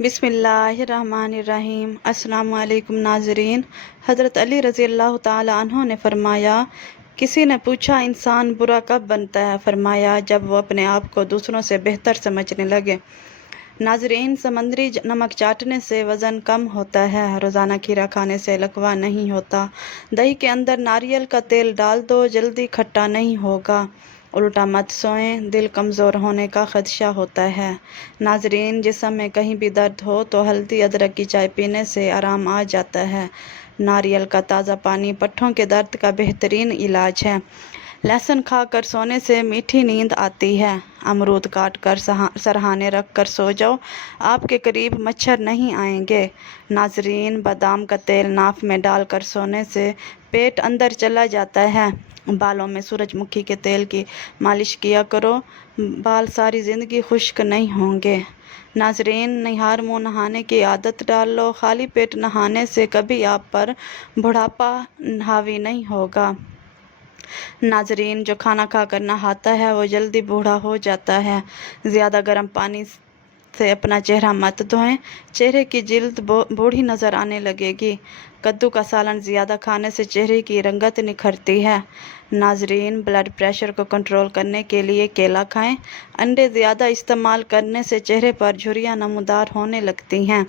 बिस्मिल्लाहिर्रहमानिर्रहीम। अस्सलामु अलैकुम नाज़रीन। हज़रत अली रज़ी अल्लाह ताला अन्हो ने फरमाया, किसी ने पूछा इंसान बुरा कब बनता है? फरमाया जब वो अपने आप को दूसरों से बेहतर समझने लगे। नाज़रीन, समंदरी नमक चाटने से वज़न कम होता है, रोज़ाना खीरा खाने से लकवा नहीं होता, दही के अंदर नारियल का तेल डाल दो, जल्दी खट्टा नहीं होगा, उल्टा मत सोएं, दिल कमज़ोर होने का ख़दशा होता है। नाज़रीन, जिस्म में कहीं भी दर्द हो तो हल्दी अदरक की चाय पीने से आराम आ जाता है। नारियल का ताज़ा पानी पट्ठों के दर्द का बेहतरीन इलाज है। लहसुन खाकर सोने से मीठी नींद आती है। अमरूद काट कर सरहाने रख कर सो जाओ, आपके करीब मच्छर नहीं आएंगे। नाज़रीन, बादाम का तेल नाफ में डालकर सोने से पेट अंदर चला जाता है। बालों में सूरजमुखी के तेल की मालिश किया करो, बाल सारी ज़िंदगी खुश्क नहीं होंगे। नाज़रीन, निहार मुँह नहाने की आदत डाल लो, खाली पेट नहाने से कभी आप पर बुढ़ापा हावी नहीं होगा। नाज़रीन, जो खाना खाकर नहाता है वो जल्दी बूढ़ा हो जाता है। ज़्यादा गर्म पानी से अपना चेहरा मत धोएं, चेहरे की जिल्द बूढ़ी नज़र आने लगेगी। कद्दू का सालन ज़्यादा खाने से चेहरे की रंगत निखरती है। नाज़रीन, ब्लड प्रेशर को कंट्रोल करने के लिए केला खाएं। अंडे ज़्यादा इस्तेमाल करने से चेहरे पर झुर्रियाँ नमूदार होने लगती हैं।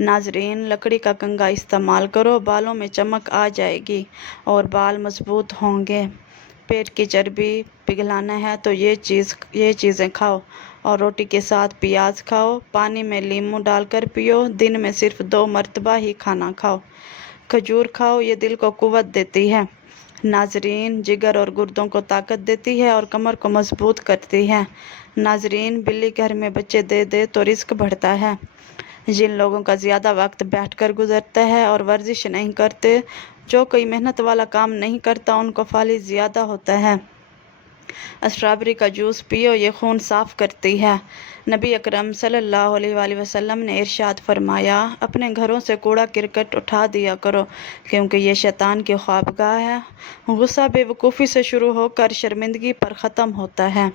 नाज़रीन, लकड़ी का कंघा इस्तेमाल करो, बालों में चमक आ जाएगी और बाल मजबूत होंगे। पेट की चर्बी पिघलाना है तो ये चीज़ें खाओ और रोटी के साथ प्याज खाओ। पानी में नींबू डालकर पियो। दिन में सिर्फ 2 मरतबा ही खाना खाओ। खजूर खाओ, ये दिल को कुव्वत देती है। नाज़रीन, जिगर और गुर्दों को ताकत देती है और कमर को मजबूत करती है। नाज़रीन, बिल्ली घर में बच्चे दे दे तो रिस्क बढ़ता है। जिन लोगों का ज़्यादा वक्त बैठकर गुजरता है और वर्जिश नहीं करते, जो कोई मेहनत वाला काम नहीं करता, उनको फालिज ज़्यादा होता है। स्ट्रॉबेरी का जूस पियो, ये खून साफ़ करती है। नबी अकरम सल्लल्लाहु अलैहि वसल्लम ने इरशाद फरमाया, अपने घरों से कूड़ा करकट उठा दिया करो, क्योंकि ये शैतान की ख्वाबगाह है। गुस्सा बेवकूफ़ी से शुरू होकर शर्मिंदगी पर ख़त्म होता है।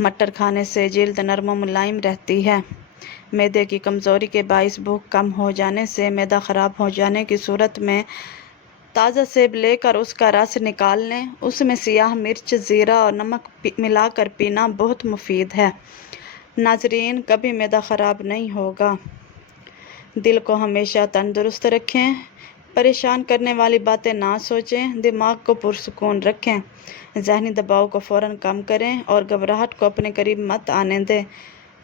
मटर खाने से जिल्द नरम मुलायम रहती है। मैदे की कमज़ोरी के बाइस भूख कम हो जाने से मैदा ख़राब हो जाने की सूरत में ताज़ा सेब लेकर उसका रस निकाल लें। उसमें सियाह मिर्च, ज़ीरा और नमक मिलाकर पीना बहुत मुफीद है। नाज़रीन, कभी मैदा ख़राब नहीं होगा। दिल को हमेशा तंदुरुस्त रखें, परेशान करने वाली बातें ना सोचें, दिमाग को पुरसुकून रखें, ज़हनी दबाव को फ़ौरन कम करें और घबराहट को अपने करीब मत आने दें।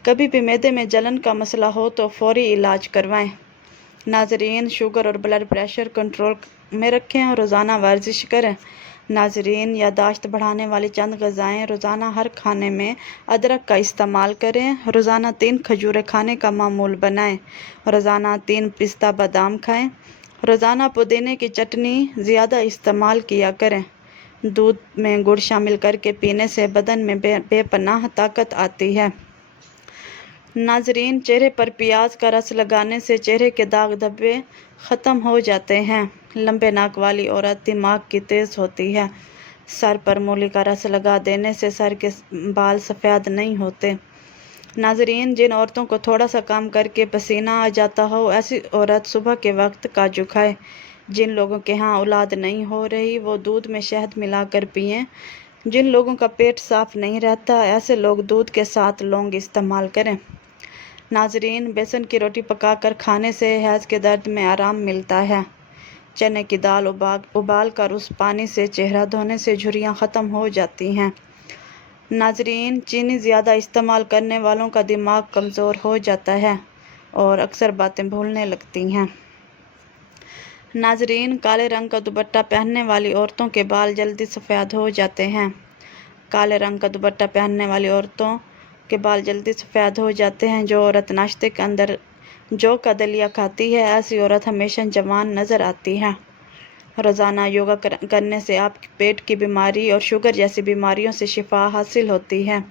कभी भी मैदे में जलन का मसला हो तो फौरी इलाज करवाएं। नाज़रीन, शुगर और ब्लड प्रेशर कंट्रोल में रखें और रोज़ाना वर्जिश करें। नाज़रीन, यादाश्त बढ़ाने वाली चंद ग़िज़ाएँ। रोज़ाना हर खाने में अदरक का इस्तेमाल करें। रोज़ाना 3 खजूरें खाने का मामूल बनाएं। रोज़ाना 3 पिस्ता बादाम खाएं। रोज़ाना पुदीने की चटनी ज़्यादा इस्तेमाल किया करें। दूध में गुड़ शामिल करके पीने से बदन में बेपनाह ताकत आती है। नाज़रीन, चेहरे पर प्याज का रस लगाने से चेहरे के दाग धब्बे ख़त्म हो जाते हैं। लंबे नाक वाली औरत दिमाग की तेज़ होती है। सर पर मूली का रस लगा देने से सर के बाल सफ़ेद नहीं होते। नाज़रीन, जिन औरतों को थोड़ा सा काम करके पसीना आ जाता हो, ऐसी औरत सुबह के वक्त काजू खाए। जिन लोगों के यहाँ औलाद नहीं हो रही, वो दूध में शहद मिलाकर पिएं। जिन लोगों का पेट साफ़ नहीं रहता, ऐसे लोग दूध के साथ लौंग इस्तेमाल करें। नाज़रीन, बेसन की रोटी पकाकर खाने से हैज़ के दर्द में आराम मिलता है। चने की दाल उबाल कर उस पानी से चेहरा धोने से झुर्रियाँ ख़त्म हो जाती हैं। नाज़रीन, चीनी ज़्यादा इस्तेमाल करने वालों का दिमाग कमज़ोर हो जाता है और अक्सर बातें भूलने लगती हैं। नाज़रीन, काले रंग का दुपट्टा पहनने वाली औरतों के बाल जल्दी सफ़ेद हो जाते हैं। काले रंग का दुपट्टा पहनने वाली औरतों के बाल जल्दी सफ़ेद हो जाते हैं। जो औरत नाश्ते के अंदर जौ का दलिया खाती है, ऐसी औरत हमेशा जवान नज़र आती है। रोज़ाना योगा करने से आपके पेट की बीमारी और शुगर जैसी बीमारियों से शिफा हासिल होती है।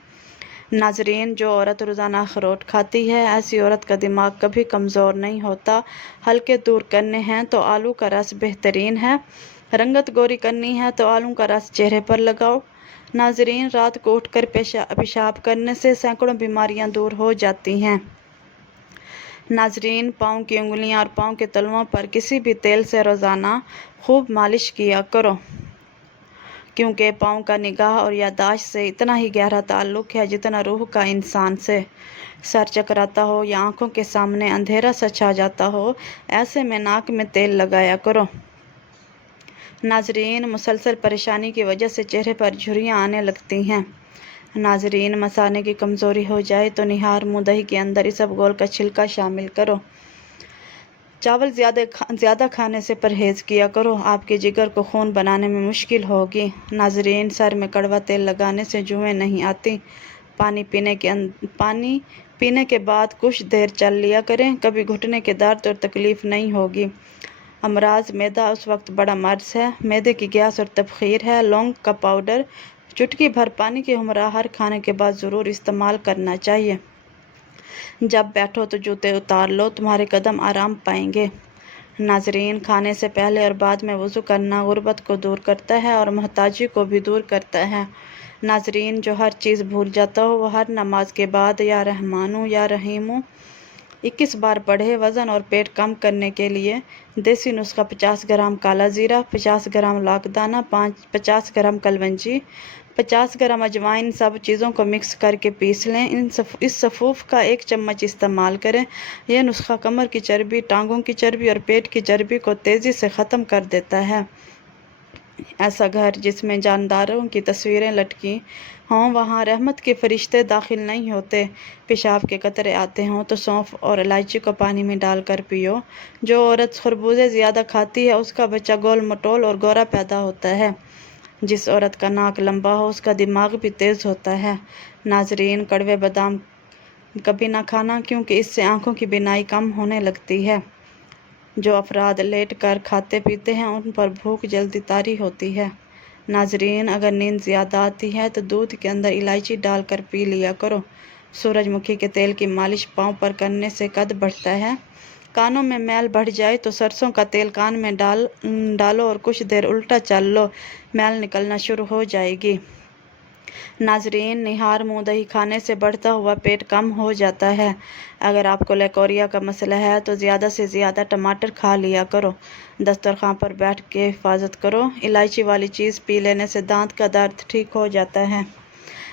नाज़रीन, जो औरत रोज़ाना अखरोट खाती है, ऐसी औरत का दिमाग कभी कमज़ोर नहीं होता। हल्के दूर करने हैं तो आलू का रस बेहतरीन है। रंगत गोरी करनी है तो आलू का रस चेहरे पर लगाओ। नाज़रीन, रात को उठकर पेशाब करने से सैकड़ों बीमारियां दूर हो जाती हैं। नाजरीन, पाँव की उंगलियां और पाँव के तलवों पर किसी भी तेल से रोज़ाना खूब मालिश किया करो, क्योंकि पाँव का निगाह और याददाश्त से इतना ही गहरा ताल्लुक़ है जितना रूह का इंसान से। सर चकराता हो या आंखों के सामने अंधेरा सा छा जाता हो, ऐसे में नाक में तेल लगाया करो। नाजरीन, मुसलसल परेशानी की वजह से चेहरे पर झुर्रियाँ आने लगती हैं। नाजरीन, मसाने की कमज़ोरी हो जाए तो निहार मुँह दही के अंदर इसबगोल का छिलका शामिल करो। चावल ज़्यादा खाने से परहेज़ किया करो, आपके जिगर को खून बनाने में मुश्किल होगी। नाजरीन, सर में कड़वा तेल लगाने से जुएँ नहीं आती। पानी पीने के बाद कुछ देर चल लिया करें, कभी घुटने के दर्द और तकलीफ़ नहीं होगी। अमराज मैदा उस वक्त बड़ा मर्ज है, मैदे की गैस और तबखीर है। लौंग का पाउडर चुटकी भर पानी के हमरा हर खाने के बाद ज़रूर इस्तेमाल करना चाहिए। जब बैठो तो जूते उतार लो, तुम्हारे कदम आराम पाएंगे। नाजरीन, खाने से पहले और बाद में वज़ू करना गुर्बत को दूर करता है और मोहताजी को भी दूर करता है। नाजरीन, जो हर चीज़ भूल जाता हो वो हर नमाज के बाद या रहमानु या रहीमु 21 बार पढ़े। वज़न और पेट कम करने के लिए देसी नुस्खा 50 ग्राम काला ज़ीरा, 50 ग्राम लाखदाना, 50 ग्राम कलवंजी, 50 ग्राम अजवाइन, सब चीज़ों को मिक्स करके पीस लें। इस सफ़ूफ का 1 चम्मच इस्तेमाल करें। यह नुस्खा कमर की चर्बी, टांगों की चर्बी और पेट की चर्बी को तेज़ी से ख़त्म कर देता है। ऐसा घर जिसमें जानदारों की तस्वीरें लटकी हों, वहाँ रहमत के फरिश्ते दाखिल नहीं होते। पेशाब के कतरे आते हों तो सौंफ और इलायची को पानी में डालकर पियो। जो औरत खरबूजे ज़्यादा खाती है उसका बच्चा गोल मटोल और गोरा पैदा होता है। जिस औरत का नाक लंबा हो उसका दिमाग भी तेज़ होता है। नाजरीन, कड़वे बादाम कभी ना खाना, क्योंकि इससे आँखों की बीनाई कम होने लगती है। जो अफराद लेट कर खाते पीते हैं उन पर भूख जल्दी तारी होती है। नाजरीन, अगर नींद ज़्यादा आती है तो दूध के अंदर इलायची डालकर पी लिया करो। सूरजमुखी के तेल की मालिश पाँव पर करने से कद बढ़ता है। कानों में मैल बढ़ जाए तो सरसों का तेल कान में डालो और कुछ देर उल्टा चल लो, मैल निकलना शुरू हो जाएगी। नाजरीन, निहार मुँह दही खाने से बढ़ता हुआ पेट कम हो जाता है। अगर आपको लेकोरिया का मसला है तो ज़्यादा से ज़्यादा टमाटर खा लिया करो। दस्तरखान पर बैठ के हिफाजत करो। इलायची वाली चीज़ पी लेने से दांत का दर्द ठीक हो जाता है।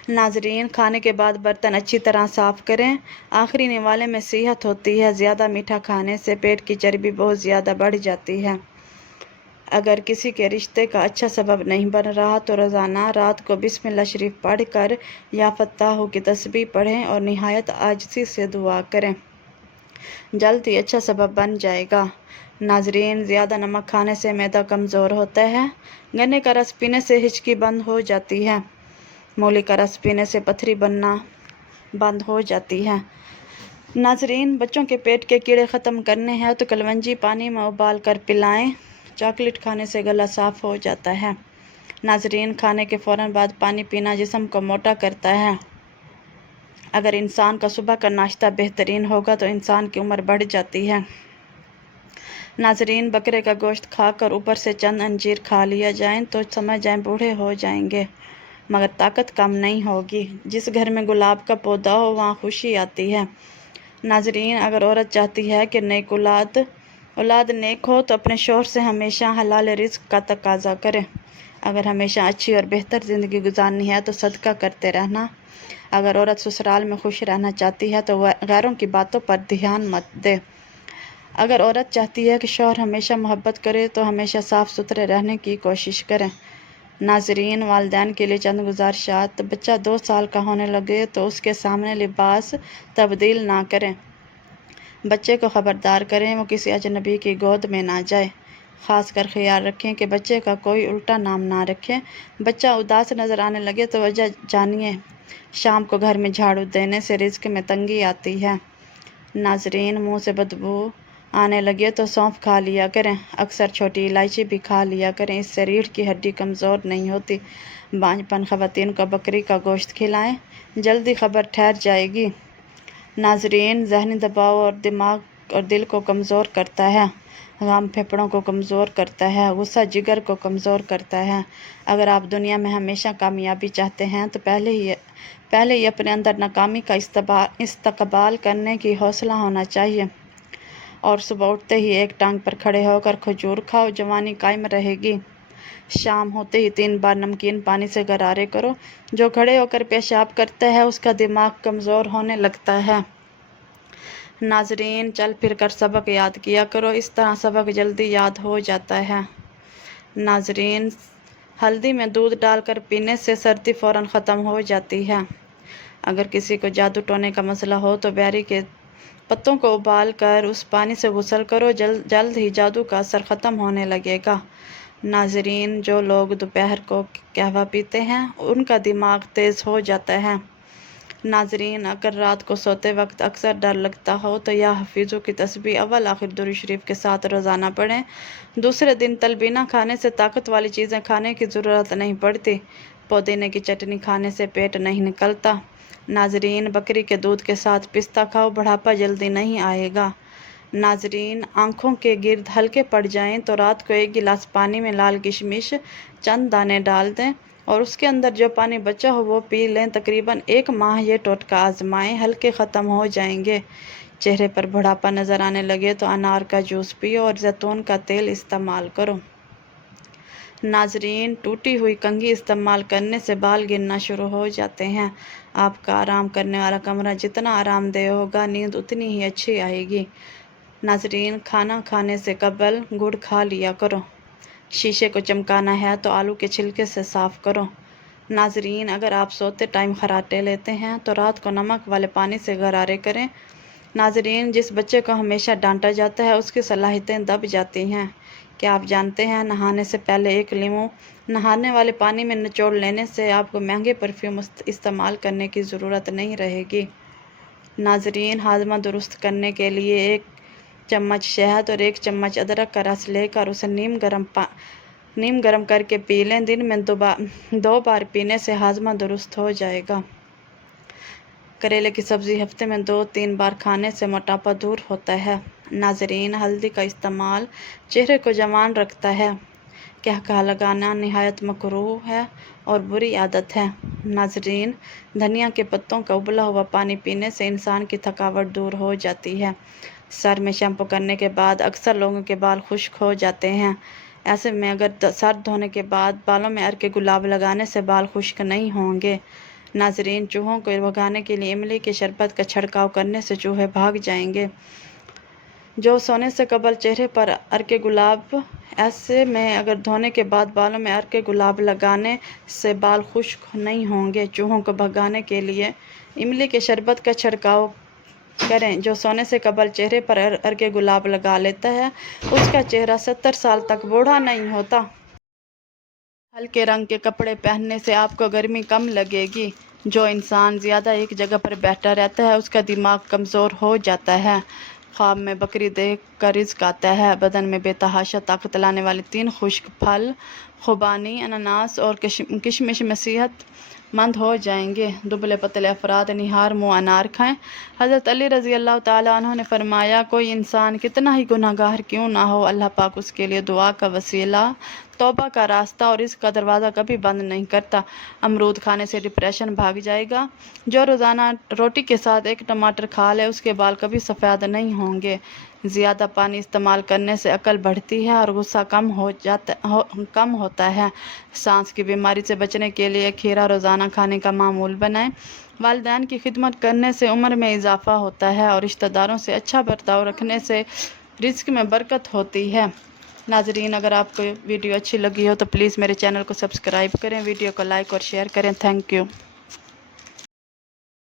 नाजरीन, खाने के बाद बर्तन अच्छी तरह साफ़ करें। आखिरी निवाले में सेहत होती है। ज़्यादा मीठा खाने से पेट की चर्बी बहुत ज़्यादा बढ़ जाती है। अगर किसी के रिश्ते का अच्छा सबब नहीं बन रहा तो रोज़ाना रात को बिस्मिल्लाह शरीफ पढ़ कर या फत्ताहू की तस्बीह पढ़ें और निहायत आजिज़ी से दुआ करें, जल्द ही अच्छा सबब बन जाएगा। नाजरीन, ज़्यादा नमक खाने से मैदा कमज़ोर होता है। गन्ने का रस पीने से हिचकी बंद हो जाती है। मूली का रस पीने से पथरी बनना बंद हो जाती है। नाजरीन, बच्चों के पेट के कीड़े ख़त्म करने हैं तो कलवंजी पानी में उबाल कर पिलाएं। चॉकलेट खाने से गला साफ़ हो जाता है। नाजरीन, खाने के फ़ौरन बाद पानी पीना जिस्म को मोटा करता है। अगर इंसान का सुबह का नाश्ता बेहतरीन होगा तो इंसान की उम्र बढ़ जाती है। नाजरीन, बकरे का गोश्त खाकर ऊपर से चंद अंजीर खा लिया जाए तो समझ जाएं बूढ़े हो जाएंगे, मगर ताकत कम नहीं होगी। जिस घर में गुलाब का पौधा हो वहाँ खुशी आती है। नाजरीन, अगर औरत चाहती है कि नेक औलाद नेक हो तो अपने शौहर से हमेशा हलाल रिज़्क का तकाजा करें। अगर हमेशा अच्छी और बेहतर ज़िंदगी गुजारनी है तो सदका करते रहना। अगर औरत ससुराल में खुश रहना चाहती है तो वह गैरों की बातों पर ध्यान मत दे। अगर औरत चाहती है कि शौहर हमेशा मोहब्बत करे तो हमेशा साफ़ सुथरे रहने की कोशिश करें। नाजरीन, वालिदैन के लिए चंद गुजारिशात। बच्चा 2 साल का होने लगे तो उसके सामने लिबास तब्दील ना करें। बच्चे को ख़बरदार करें वो किसी अजनबी की गोद में ना जाए। ख़ास कर ख्याल रखें कि बच्चे का कोई उल्टा नाम ना रखें। बच्चा उदास नज़र आने लगे तो वजह जानिए। शाम को घर में झाड़ू देने से रिज़्क में तंगी आती है। नाजरीन, मुँह से बदबू आने लगे तो सौंफ खा लिया करें। अक्सर छोटी इलायची भी खा लिया करें, इससे रीढ़ की हड्डी कमज़ोर नहीं होती। बांझपन ख़वातीन को बकरी का गोश्त खिलाएं, जल्दी खबर ठहर जाएगी। नाजरीन, ज़हनी दबाव और दिमाग और दिल को कमज़ोर करता है। गम फेफड़ों को कमज़ोर करता है। गुस्सा जिगर को कमज़ोर करता है। अगर आप दुनिया में हमेशा कामयाबी चाहते हैं तो पहले ही अपने अंदर नाकामी का इस्तकबाल करने की हौसला होना चाहिए। اور صبح اٹھتے ہی ایک ٹانگ پر کھڑے ہو کر کھجور کھاؤ، جوانی قائم رہے گی۔ شام ہوتے ہی 3 بار نمکین پانی سے غرارے کرو۔ جو کھڑے ہو کر پیشاب کرتا ہے اس کا دماغ کمزور ہونے لگتا ہے۔ ناظرین، چل پھر کر سبق یاد کیا کرو، اس طرح سبق جلدی یاد ہو جاتا ہے۔ ناظرین، ہلدی میں دودھ ڈال کر پینے سے سردی فوراً ختم ہو جاتی ہے۔ اگر کسی کو جادو ٹونے کا مسئلہ ہو تو بیری کے پتوں کو ابال کر اس پانی سے غسل کرو، جلد ہی جادو کا اثر ختم ہونے لگے گا۔ ناظرین، جو لوگ دوپہر کو قہوہ پیتے ہیں ان کا دماغ تیز ہو جاتا ہے۔ ناظرین، اگر رات کو سوتے وقت اکثر ڈر لگتا ہو تو یا حفیظوں کی تسبیح اول آخر درود شریف کے ساتھ روزانہ پڑھیں۔ دوسرے دن تلبینہ کھانے سے طاقت والی چیزیں کھانے کی ضرورت نہیں پڑتی۔ پودینے کی چٹنی کھانے سے پیٹ نہیں نکلتا۔ ناظرین، بکری کے دودھ کے ساتھ پستہ کھاؤ، بڑھاپا جلدی نہیں آئے گا۔ ناظرین، آنکھوں کے گرد ہلکے پڑ جائیں تو رات کو 1 گلاس پانی میں لال کشمش چند دانے ڈال دیں اور اس کے اندر جو پانی بچا ہو وہ پی لیں۔ تقریباً 1 ماہ یہ ٹوٹکا آزمائیں، ہلکے ختم ہو جائیں گے۔ چہرے پر بڑھاپا نظر آنے لگے تو انار کا جوس پیو اور زیتون کا تیل استعمال کرو۔ ناظرین، ٹوٹی ہوئی کنگھی استعمال کرنے سے بال گرنا شروع ہو جاتے ہیں۔ آپ کا آرام کرنے والا کمرہ جتنا آرام دہ ہوگا، نیند اتنی ہی اچھی آئے گی۔ ناظرین، کھانا کھانے سے قبل گڑ کھا لیا کرو۔ شیشے کو چمکانا ہے تو آلو کے چھلکے سے صاف کرو۔ ناظرین، اگر آپ سوتے ٹائم خراٹے لیتے ہیں تو رات کو نمک والے پانی سے غرارے کریں۔ ناظرین، جس بچے کو ہمیشہ ڈانٹا جاتا ہے اس کی صلاحیتیں دب جاتی ہیں۔ کیا آپ جانتے ہیں نہانے سے پہلے 1 لیموں نہانے والے پانی میں نچوڑ لینے سے آپ کو مہنگے پرفیوم استعمال کرنے کی ضرورت نہیں رہے گی۔ ناظرین، ہاضمہ درست کرنے کے لیے 1 چمچ شہد اور 1 چمچ ادرک کا رس لے کر اسے نیم گرم کر کے پی لیں۔ دن میں 2 بار پینے سے ہاضمہ درست ہو جائے گا۔ کریلے کی سبزی ہفتے میں 2-3 بار کھانے سے موٹاپا دور ہوتا ہے۔ ناظرین، ہلدی کا استعمال چہرے کو جوان رکھتا ہے۔ قہقہ لگانا نہایت مکروہ ہے اور بری عادت ہے۔ ناظرین، دھنیا کے پتوں کا ابلا ہوا پانی پینے سے انسان کی تھکاوٹ دور ہو جاتی ہے۔ سر میں شیمپو کرنے کے بعد اکثر لوگوں کے بال خشک ہو جاتے ہیں۔ ایسے میں اگر سر دھونے کے بعد بالوں میں عرق گلاب لگانے سے بال خشک نہیں ہوں گے۔ ناظرین، چوہوں کو بھگانے کے لیے املی کے شربت کا چھڑکاؤ کرنے سے چوہے بھاگ جائیں گے۔ جو سونے سے قبل چہرے پر عرق گلاب، ایسے میں اگر دھونے کے بعد بالوں میں عرق گلاب لگانے سے بال خشک نہیں ہوں گے۔ چوہوں کو بھگانے کے لیے املی کے شربت کا چھڑکاؤ کریں۔ جو سونے سے قبل چہرے پر عرق گلاب لگا لیتا ہے اس کا چہرہ 70 سال تک بوڑھا نہیں ہوتا۔ ہلکے رنگ کے کپڑے پہننے سے آپ کو گرمی کم لگے گی۔ جو انسان زیادہ ایک جگہ پر بیٹھا رہتا ہے اس کا دماغ کمزور ہو جاتا ہے۔ خواب میں بکری دیکھ کر رزق آتا ہے۔ بدن میں بے تحاشا طاقت لانے والے 3 خشک پھل خوبانی، انناس اور کشمش میں صحت مند ہو جائیں گے۔ دبلے پتلے افراد نہار منہ انار کھائیں۔ حضرت علی رضی اللہ تعالیٰ عنہ نے فرمایا، کوئی انسان کتنا ہی گناہ گار کیوں نہ ہو، اللہ پاک اس کے لیے دعا کا وسیلہ، توبہ کا راستہ اور رزق کا دروازہ کبھی بند نہیں کرتا۔ امرود کھانے سے ڈپریشن بھاگ جائے گا۔ جو روزانہ روٹی کے ساتھ 1 ٹماٹر کھا لے اس کے بال کبھی سفید نہیں ہوں گے۔ زیادہ پانی استعمال کرنے سے عقل بڑھتی ہے اور غصہ کم ہوتا ہے۔ سانس کی بیماری سے بچنے کے لیے کھیرا روزانہ کھانے کا معمول بنائیں۔ والدین کی خدمت کرنے سے عمر میں اضافہ ہوتا ہے اور رشتہ داروں سے اچھا برتاؤ رکھنے سے رزق میں برکت ہوتی ہے۔ ناظرین، اگر آپ کو ویڈیو اچھی لگی ہو تو پلیز میرے چینل کو سبسکرائب کریں، ویڈیو کو لائک اور شیئر کریں۔ Thank you.